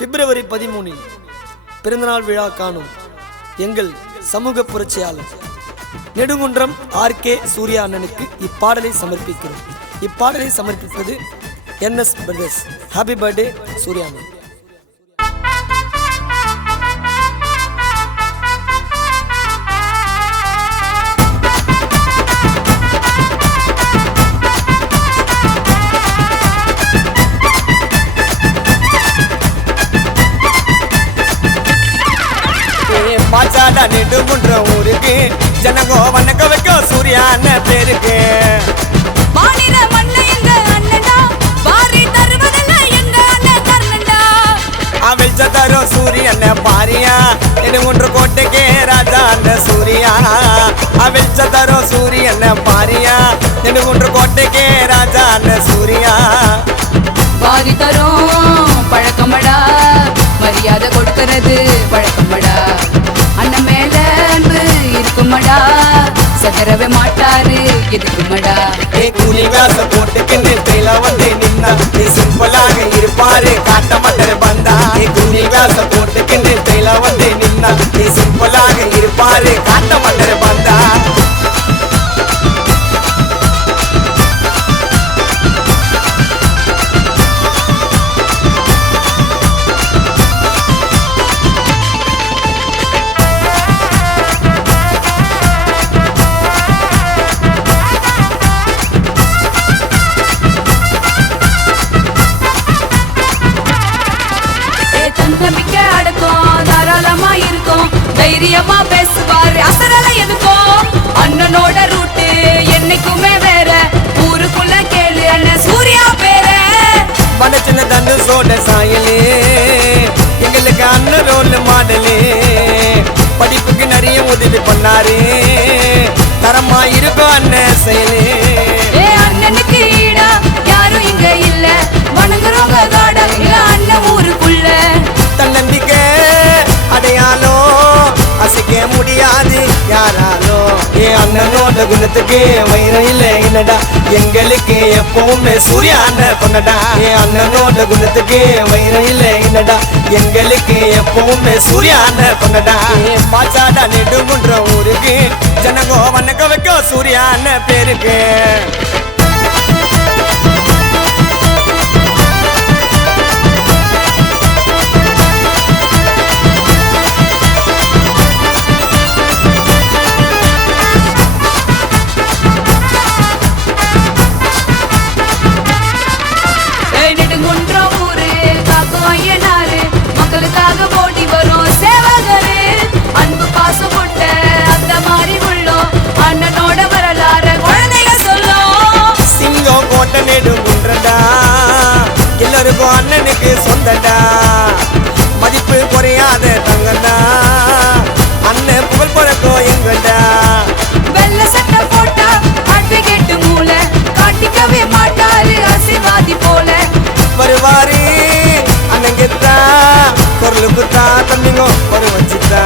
பிப்ரவரி 13 பிறந்தநாள் விழா காணும் எங்கள் சமூக புரட்சியாளர் நெடுங்குன்றம் RK சூர்யா அண்ணனுக்கு இப்பாடலை சமர்ப்பிக்கிறோம். இப்பாடலை சமர்ப்பிப்பது NS brothers. Happy birthday Surya அண்ணன். பாச்சாடா நெடுங்குன்றம் ஊருக்கு ஜனங்கோ வணக்க வைக்க சூர்யா அண்ணன் பேருக்கு. மாநில மண்ணை எங்க அண்ணனா வாரி தருவதல்ல எங்க அண்ணன் கர்ணன்டா. அவிழ்ச்ச தரும் சூரியன் பாரியா நெடுங்குன்ற கோட்டைக்கே ராஜா அண்ணன் சூர்யா. அவிழ்ச்ச தரும் சூரியன் பாரியா நெடுங்குன்ற கோட்டைக்கே ராஜா அண்ணன் சூர்யா. வாரி தரும் பழக்கமடா மரியாதை கொடுக்கிறது பழக்கமடா. அண்ணன் மேல அன்பு இருக்குமடா சதறவே மாட்டாரு எதுக்குமடா. கூலி வேச போட்டுக்கு நெத்தில வந்து நின்னா நீ சிம்பிளாக இருப்பாரு காட்ட மாட்டர் பந்தா. கூலி வேச போட்டுக்கு நெத்தில வந்து நின்னா நீ சிம்பிளாக இருப்பாரு காட்ட மாட்டர் பந்தா. நம்பிக்க அடக்கும் தாராளமா இருக்கும் தைரியமா பேசுவாரு அசரல எதுக்கும். அண்ணனோட ரூட்டு என்னைக்குமே வேற ஊருக்குள்ள கேளு அண்ணன் சூர்யா பேர. மனச்சின்ன தண்டு சோட சாயலே எங்களுக்கு அண்ணன் ரோல் மாடலே. படிப்புக்கு நிறைய உதவி பண்ணாரு தரமா இருக்கும் அண்ணன் செயலே. அண்ணனுக்கு ஈடா யாரும் இங்க இல்ல வணங்குறவங்க காடா எங்க அண்ணன் ஊருக்குள்ள. தன்னம்பிக்கை அடையாளோ அசைக்க முடியாது யாராலோ. அண்ணனோட குணத்துக்கு வயிறு இல்லை என்னடா எங்களுக்கு எப்பவுமே சூர்யா அண்ணன் கொண்டடா. அண்ணனோட குணத்துக்கு வயிறு இல்லை என்னடா எங்களுக்கு எப்பவுமே சூர்யா அண்ணன் கொண்டடா. பாச்சாடா நெடுங்குன்ற ஊருக்கு ஜனங்கோ வணக்க வைக்க சூர்யா அண்ணன் பேருக்கு. நெடுங்குன்றம் ஊரு காக்கும் ஐயனாரு மக்களுக்காக ஓடி வரும் சேவகரு. அன்பு பாசம் கொண்ட அந்த மாதிரி உள்ளோம் அண்ணனோட வரலாற குழந்தைங்க சொல்லும். சிங்கம் கோட்டை நெடுங்குன்றடா எல்லாருக்கும் அண்ணனுக்கு சொந்தடா. மதிப்பு குறையாத தங்கண்டா அண்ணன் புகழ் பழக்கம் எங்கண்டா. வெள்ள சட்டை போட்டா அட்வொகேட் மூளை காட்டிக்கவே மாட்டாரு அரசியல்வாதி போல. வருவாரு அண்ணங்கிட்டா பொருளுக்கு தான் தம்பிங்க ஒரு வச்சுட்டா.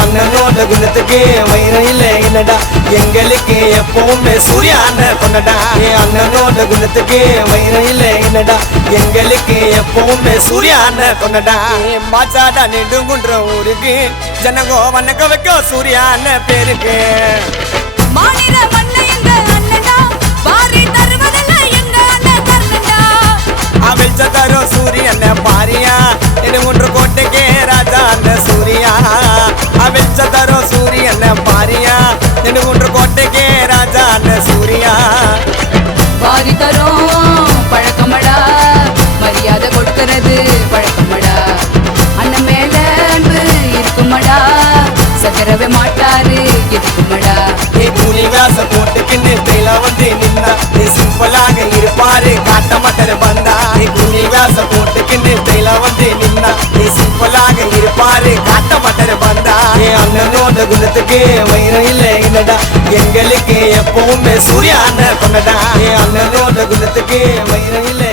அண்ணனோட குணத்துக்கு வயிறு இல்லை என்னடா எங்களுக்கு எப்பவுமே சூர்யா அண்ணன் கொண்டடா. அண்ணனோட குணத்துக்கு வயிறு இல்லை என்னடா எங்களுக்கு எப்பவுமே சூர்யா அண்ணன் கொண்டடா. பாச்சாடா நெடுங்குன்ற ஊருக்கு ஜனங்கோ வணக்க வைக்க சூர்யா அண்ணன் பேருக்கு. மாநில மண்ணை எங்க அண்ணனா வாரி தருவதல்ல எங்க அண்ணன் கர்ணன்டா. அவிழ்ச்ச தரும் சூரியன் பாரியா நெடுங்குன்ற கோட்டைக்கே ராஜா அண்ணன் சூர்யா. அவிழ்ச்ச தரும் சூரியன் பாரியா நெடுங்குன்ற கோட்டைக்கே ராஜா அண்ணன் சூர்யா. வாரி தரும் பழக்கமடா மரியாதை கொடுக்கிறது பழக்கமடா. அண்ணன் மேல அன்பு இருக்குமடா சகரவே மாட்டாரு எதுக்குமடா. கூலி வேச போட்டுக்கு நெத்தில வந்து நின்னா நீ சிம்பிளாக இருப்பாரு காட்ட மாட்டர் பந்தா. கூலி வேச போட்டுக்கு நெத்தில வந்து நின்னா நீ சிம்பிளாக இருப்பாரு காட்ட மாட்டர் பந்தா. அண்ணனோட குணத்துக்கு வயிறு இல்லை என்னடா எங்களுக்கு எப்பவுமே சூர்யா அண்ணன் கொண்டடா. அண்ணனோட குணத்துக்கு வயிறு இல்லை